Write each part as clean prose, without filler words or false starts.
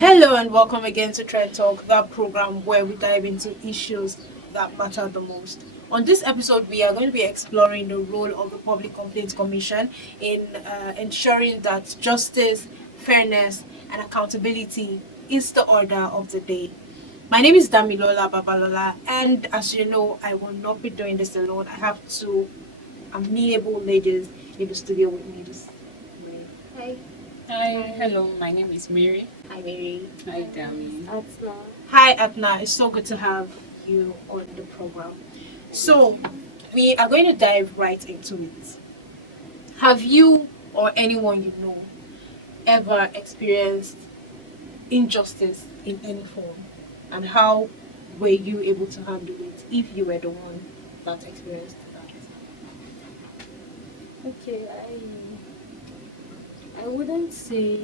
Hello and welcome again to Trend Talk, that program where we dive into issues that matter the most. On this episode, we are going to be exploring the role of the Public Complaints Commission in ensuring that justice, fairness, and accountability is the order of the day. My name is Damilola Babalola, and as you know, I will not be doing this alone. I have two amiable ladies in the studio with me this morning. Hi. Hi, hello, my name is Mary. Hi, Mary. Hi, Dami. Hi, Atna. It's so good to have you on the program. So, we are going to dive right into it. Have you or anyone you know ever experienced injustice in any form? And how were you able to handle it if you were the one that experienced that? Okay, I wouldn't say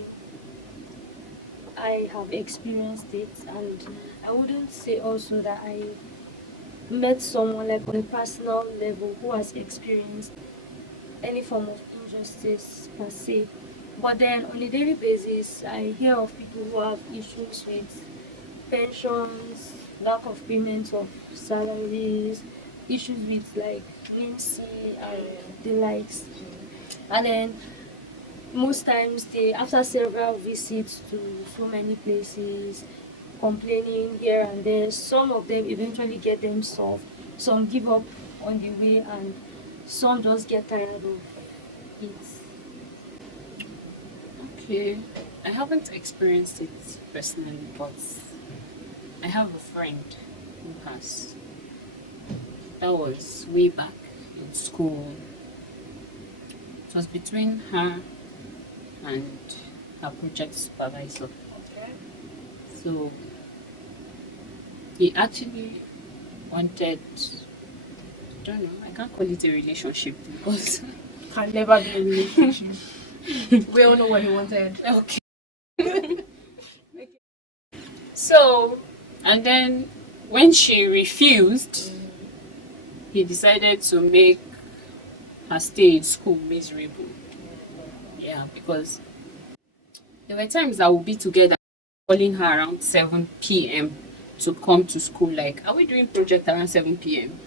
I have experienced it, and I wouldn't say also that I met someone like on a personal level who has experienced any form of injustice per se. But then on a daily basis, I hear of people who have issues with pensions, lack of payment of salaries, issues with like NIMSI and the likes. And then most times they, after several visits to so many places, complaining here and there, some of them eventually get them solved, some give up on the way, and some just get tired of it. Okay, I haven't experienced it personally, but I have a friend who has. That was way back in school. It was between her and her project supervisor. Okay. So he actually wanted, I don't know, I can't call it a relationship because Can never be a relationship. We all know what he wanted. okay. So, and then when she refused, he decided to make her stay in school miserable. Yeah, because there were times that we'll be together, calling her around 7 p.m. to come to school. Like, are we doing project around 7 p.m.?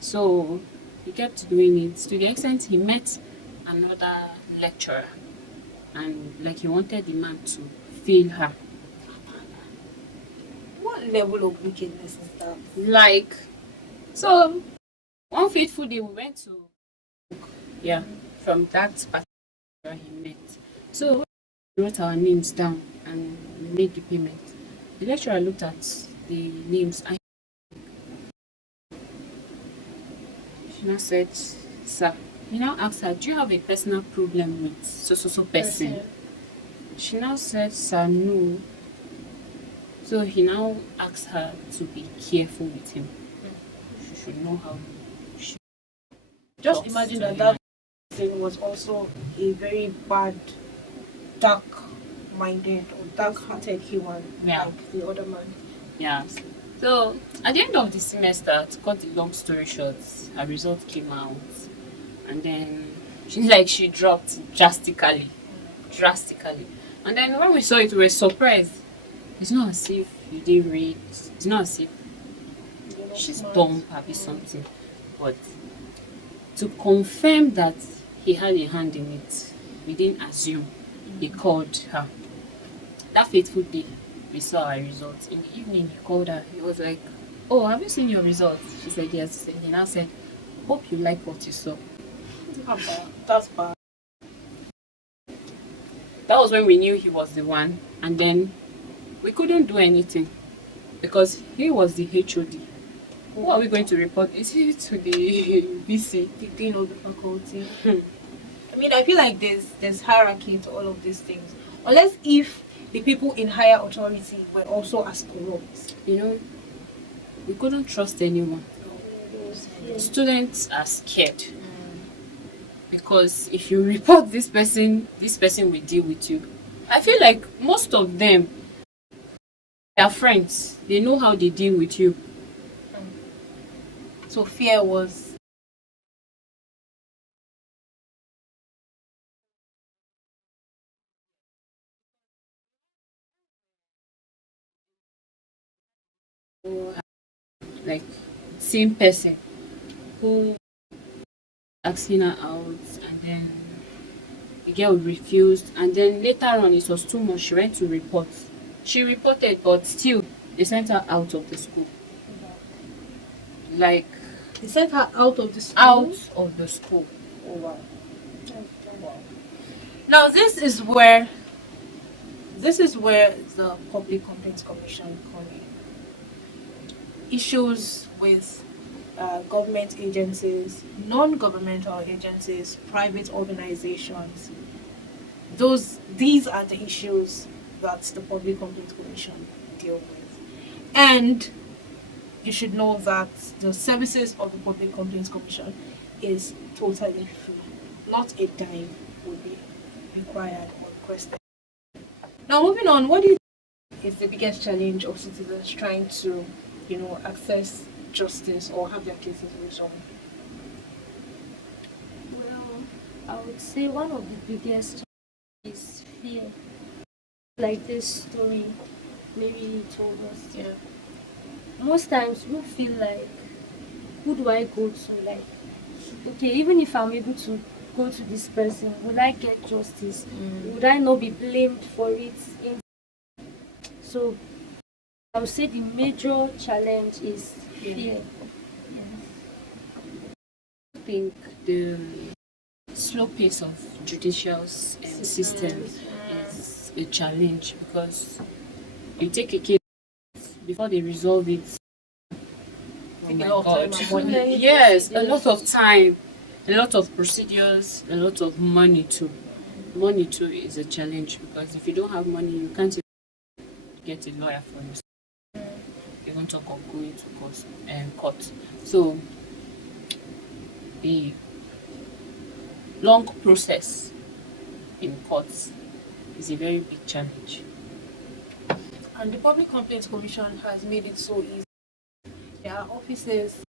So he kept doing it to the extent he met another lecturer and like he wanted the man to fail her. What level of wickedness is that? Like, so one fateful day we went to, yeah, from that particular he met. So we wrote our names down and we made the payment. The lecturer looked at the names and she now said, sir, he now asked her, do you have a personal problem with so person? She now said, sir, no. So he now asked her to be careful with him. She should know how she Just talks imagine to that him. that thing was also a very bad, dark-minded or dark-hearted human, Yeah. like the other man. Yeah. So at the end of the semester, to cut the long story short, her result came out, and then she dropped drastically. And then when we saw it, we were surprised. It's not as if you did read. It's not as if You know, she's smart. dumb, maybe something. But to confirm that he had a hand in it, we didn't assume. He called her. That fateful day, we saw our results. In the evening, he called her. He was like, "Oh, have you seen your results?" She said, "Yes." He now said, "Hope you like what you saw." That's bad. That was when we knew he was the one. And then we couldn't do anything because he was the HOD. Who are we going to report? Is it to the VC? The dean of the faculty. I mean, I feel like there's hierarchy to all of these things. Unless if the people in higher authority were also as corrupt. You know, we couldn't trust anyone. Students are scared because if you report this person will deal with you. I feel like most of them are friends. They know how they deal with you. So fear was Who are like same person who asking her out, and then the girl refused, and then later on it was too much. She went to report. She reported, but still they sent her out of the school. Like They sent her out of the school. out of the school. Oh wow. Now this is where the Public Complaints Commission come in. Issues with government agencies, non-governmental agencies, private organizations. These are the issues that the Public Complaints Commission deal with. And you should know that the services of the Public Complaints Commission is totally free. Not a dime would be required or requested. Now moving on, what do you think is the biggest challenge of citizens trying to, access justice or have their cases resolved? Well, I would say one of the biggest is fear. Like this story Mary told us. Yeah. Most times we feel like, who do I go to? Like, okay, even if I'm able to go to this person, will I get justice? Would I not be blamed for it? So I would say the major challenge is fear. I think the slow pace of judicial system is a challenge, because you take a case, before they resolve it. Oh Take my a lot of time God. and money. Yes, a lot of time, a lot of procedures, a lot of money too. Money too is a challenge, because if you don't have money, you can't even get a lawyer for yourself. You won't talk of going to court. So the long process in courts is a very big challenge. And the Public Complaints Commission has made it so easy. There are offices in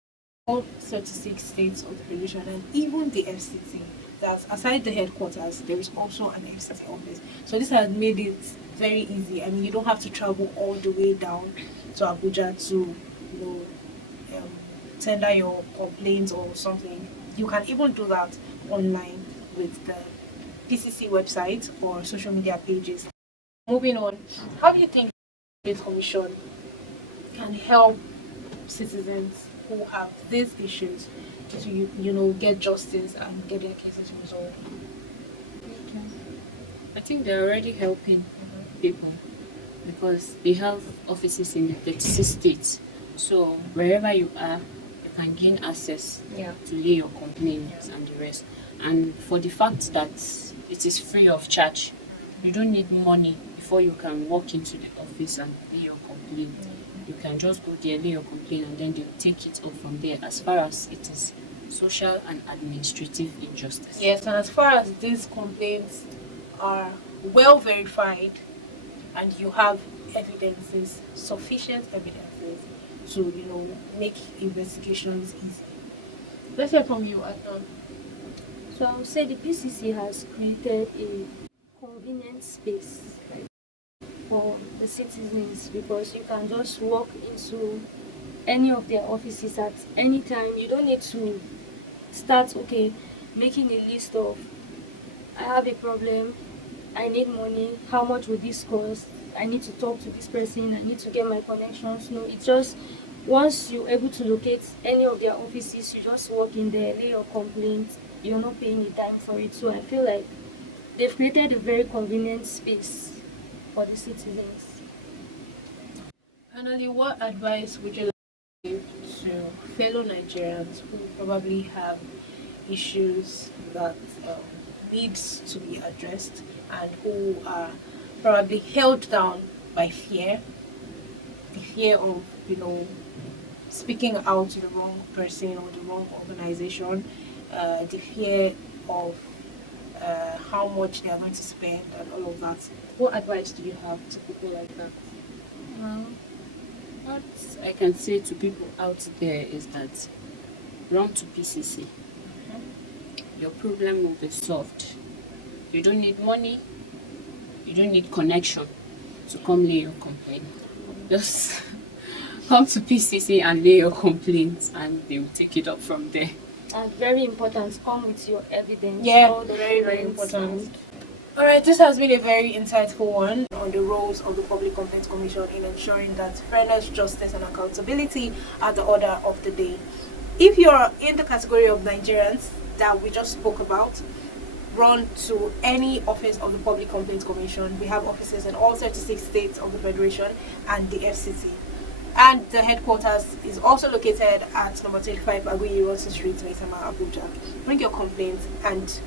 all 36 states of the Federation and even the FCT. That aside the headquarters, there is also an FCT office. So this has made it very easy. I mean, you don't have to travel all the way down to Abuja to, tender your complaints or something. You can even do that online with the PCC website or social media pages. Moving on, how do you think this commission can help citizens who have these issues to get justice and get their cases resolved? I think they're already helping people, because they have offices in the 36 states. So wherever you are, you can gain access Yeah. to lay your complaints and the rest. And for the fact that it is free of charge, you don't need money before you can walk into the office and lay your complaint. You can just go there, lay your complaint, and then they'll take it up from there, as far as it is social and administrative injustice. Yes, and as far as these complaints are well verified and you have evidences, sufficient evidences to, make investigations easy. Let's hear from you, Adnan. So I would say the PCC has created a convenient space for the citizens, because you can just walk into any of their offices at any time. You don't need to start making a list of, I have a problem, I need money, how much will this cost, I need to talk to this person, I need to get my connections. No, it's just once you're able to locate any of their offices, you just walk in there, lay your complaint, you're not paying a dime for it. So I feel like they've created a very convenient space for the citizens. Finally, what advice would you like to give to fellow Nigerians who probably have issues that needs to be addressed and who are probably held down by fear, the fear of speaking out to the wrong person or the wrong organization, the fear of how much they are going to spend and all of that? What advice do you have to people like that? Well, what I can say to people out there is that run to PCC. Your problem will be solved. You don't need money, you don't need connection to come lay your complaint. Just Come to PCC and lay your complaints, and they will take it up from there. And very important, come with your evidence. Yeah, all the very, very evidence important. All right, this has been a very insightful one on the roles of the Public Complaints Commission in ensuring that fairness, justice, and accountability are the order of the day. If you're in the category of Nigerians that we just spoke about, run to any office of the Public Complaints Commission. We have offices in all 36 states of the Federation and the FCT. And the headquarters is also located at number 25 Aguiyi Wilson Street, Maitama, Abuja. Bring your complaints, and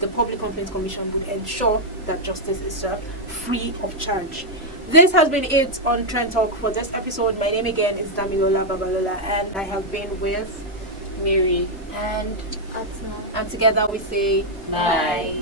the Public Complaints Commission would ensure that justice is served free of charge. This has been it on Trend Talk for this episode. My name again is Damilola Babalola, and I have been with Mary. And Atna. and together we say Bye.